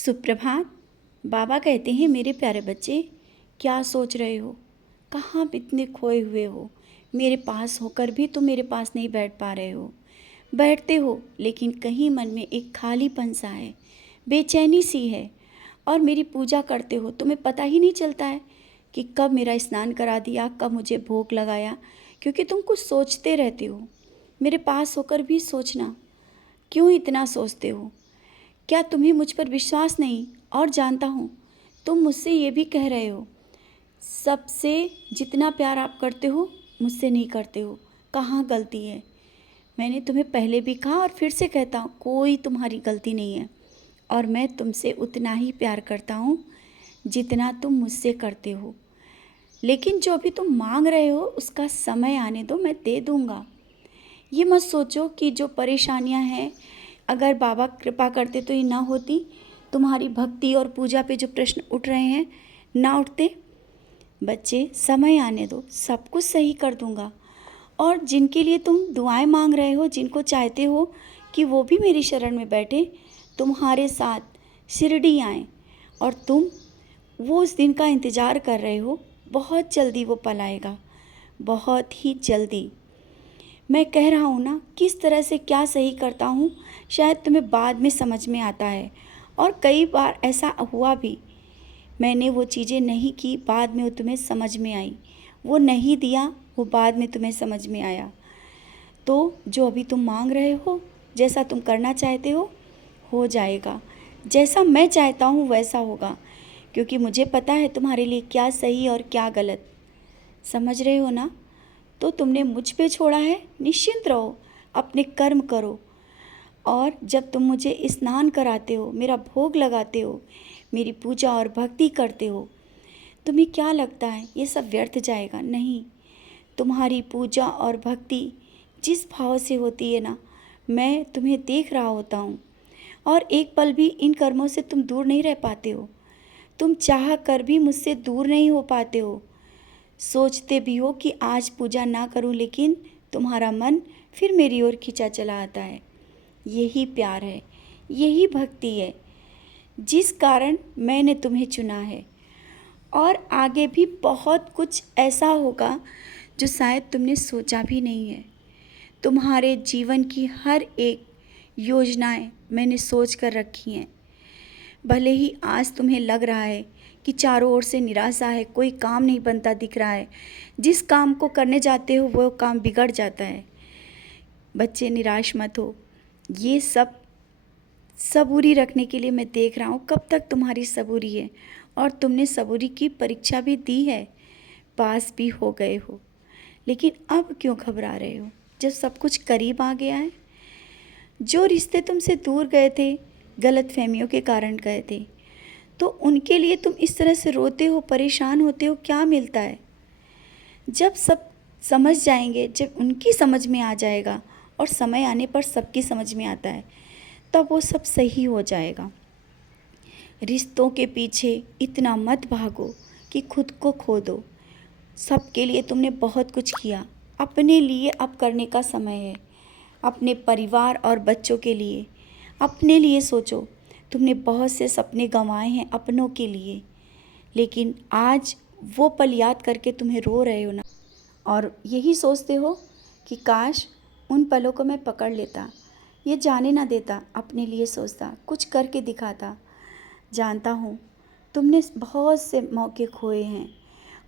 सुप्रभात। बाबा कहते हैं, मेरे प्यारे बच्चे, क्या सोच रहे हो? कहाँ इतने खोए हुए हो? मेरे पास होकर भी तुम मेरे पास नहीं बैठ पा रहे हो। बैठते हो लेकिन कहीं मन में एक खालीपन सा है, बेचैनी सी है। और मेरी पूजा करते हो, तुम्हें पता ही नहीं चलता है कि कब मेरा स्नान करा दिया, कब मुझे भोग लगाया, क्योंकि तुम कुछ सोचते रहते हो। मेरे पास होकर भी सोचना, क्यों इतना सोचते हो? क्या तुम्हें मुझ पर विश्वास नहीं? और जानता हूँ तुम मुझसे ये भी कह रहे हो, सबसे जितना प्यार आप करते हो मुझसे नहीं करते हो। कहाँ गलती है? मैंने तुम्हें पहले भी कहा और फिर से कहता हूँ, कोई तुम्हारी गलती नहीं है। और मैं तुमसे उतना ही प्यार करता हूँ जितना तुम मुझसे करते हो। लेकिन जो अभी तुम मांग रहे हो उसका समय आने दो, मैं दे दूँगा। ये मत सोचो कि जो परेशानियां हैं, अगर बाबा कृपा करते तो ये ना होती। तुम्हारी भक्ति और पूजा पे जो प्रश्न उठ रहे हैं, ना उठते। बच्चे, समय आने दो, सब कुछ सही कर दूंगा। और जिनके लिए तुम दुआएं मांग रहे हो, जिनको चाहते हो कि वो भी मेरी शरण में बैठे, तुम्हारे साथ शिरडी आए, और तुम वो उस दिन का इंतज़ार कर रहे हो, बहुत जल्दी वो पल आएगा, बहुत ही जल्दी। मैं कह रहा हूँ ना, किस तरह से क्या सही करता हूँ, शायद तुम्हें बाद में समझ में आता है। और कई बार ऐसा हुआ भी, मैंने वो चीज़ें नहीं की, बाद में वो तुम्हें समझ में आई। वो नहीं दिया, वो बाद में तुम्हें समझ में आया। तो जो अभी तुम मांग रहे हो, जैसा तुम करना चाहते हो जाएगा। जैसा मैं चाहता हूँ वैसा होगा, क्योंकि मुझे पता है तुम्हारे लिए क्या सही और क्या गलत। समझ रहे हो ना? तो तुमने मुझ पे छोड़ा है, निश्चिंत रहो, अपने कर्म करो। और जब तुम मुझे स्नान कराते हो, मेरा भोग लगाते हो, मेरी पूजा और भक्ति करते हो, तुम्हें क्या लगता है ये सब व्यर्थ जाएगा? नहीं। तुम्हारी पूजा और भक्ति जिस भाव से होती है ना, मैं तुम्हें देख रहा होता हूँ। और एक पल भी इन कर्मों से तुम दूर नहीं रह पाते हो। तुम चाह कर भी मुझसे दूर नहीं हो पाते हो। सोचते भी हो कि आज पूजा ना करूं, लेकिन तुम्हारा मन फिर मेरी ओर खिंचा चला आता है। यही प्यार है, यही भक्ति है, जिस कारण मैंने तुम्हें चुना है। और आगे भी बहुत कुछ ऐसा होगा जो शायद तुमने सोचा भी नहीं है। तुम्हारे जीवन की हर एक योजनाएं मैंने सोच कर रखी हैं। भले ही आज तुम्हें लग रहा है कि चारों ओर से निराशा है, कोई काम नहीं बनता दिख रहा है, जिस काम को करने जाते हो वो काम बिगड़ जाता है। बच्चे, निराश मत हो। ये सब सबूरी रखने के लिए मैं देख रहा हूँ कब तक तुम्हारी सबूरी है। और तुमने सबूरी की परीक्षा भी दी है, पास भी हो गए हो। लेकिन अब क्यों घबरा रहे हो, जब सब कुछ करीब आ गया है? जो रिश्ते तुमसे दूर गए थे, गलतफहमियों के कारण गए थे, तो उनके लिए तुम इस तरह से रोते हो, परेशान होते हो, क्या मिलता है? जब सब समझ जाएंगे, जब उनकी समझ में आ जाएगा, और समय आने पर सबकी समझ में आता है, तब वो सब सही हो जाएगा। रिश्तों के पीछे इतना मत भागो कि खुद को खो दो। सबके लिए तुमने बहुत कुछ किया, अपने लिए अब करने का समय है। अपने परिवार और बच्चों के लिए, अपने लिए सोचो। तुमने बहुत से सपने गंवाए हैं अपनों के लिए, लेकिन आज वो पल याद करके तुम्हें रो रहे हो ना, और यही सोचते हो कि काश उन पलों को मैं पकड़ लेता, ये जाने ना देता, अपने लिए सोचता, कुछ करके दिखाता। जानता हूँ तुमने बहुत से मौके खोए हैं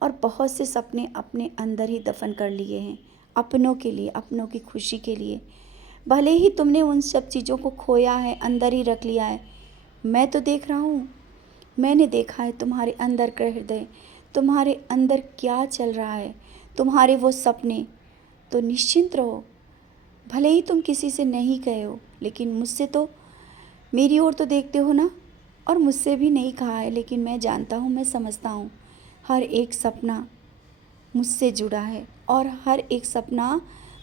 और बहुत से सपने अपने अंदर ही दफन कर लिए हैं, अपनों के लिए, अपनों की खुशी के लिए। भले ही तुमने उन सब चीज़ों को खोया है, अंदर ही रख लिया है, मैं तो देख रहा हूँ। मैंने देखा है तुम्हारे अंदर का हृदय, तुम्हारे अंदर क्या चल रहा है, तुम्हारे वो सपने। तो निश्चिंत रहो, भले ही तुम किसी से नहीं गए हो, लेकिन मुझसे तो, मेरी ओर तो देखते हो ना। और मुझसे भी नहीं कहा है, लेकिन मैं जानता हूँ, मैं समझता हूँ, हर एक सपना मुझसे जुड़ा है, और हर एक सपना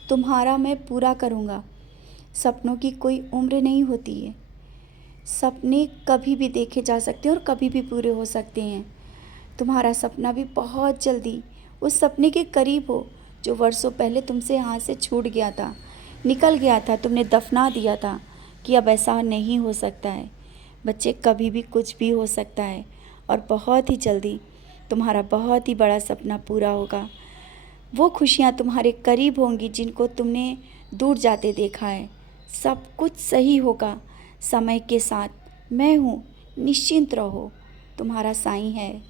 तुम्हारा मैं पूरा करूँगा। सपनों की कोई उम्र नहीं होती है। सपने कभी भी देखे जा सकते हैं और कभी भी पूरे हो सकते हैं। तुम्हारा सपना भी बहुत जल्दी उस सपने के करीब हो जो वर्षों पहले तुमसे हाथ से छूट गया था, निकल गया था, तुमने दफना दिया था कि अब ऐसा नहीं हो सकता है। बच्चे कभी भी कुछ भी हो सकता है और बहुत ही जल्दी तुम्हारा बहुत ही बड़ा सपना पूरा होगा। वो खुशियाँ तुम्हारे करीब होंगी जिनको तुमने दूर जाते देखा है। सब कुछ सही होगा समय के साथ। मैं हूँ, निश्चिंत रहो, तुम्हारा साईं है।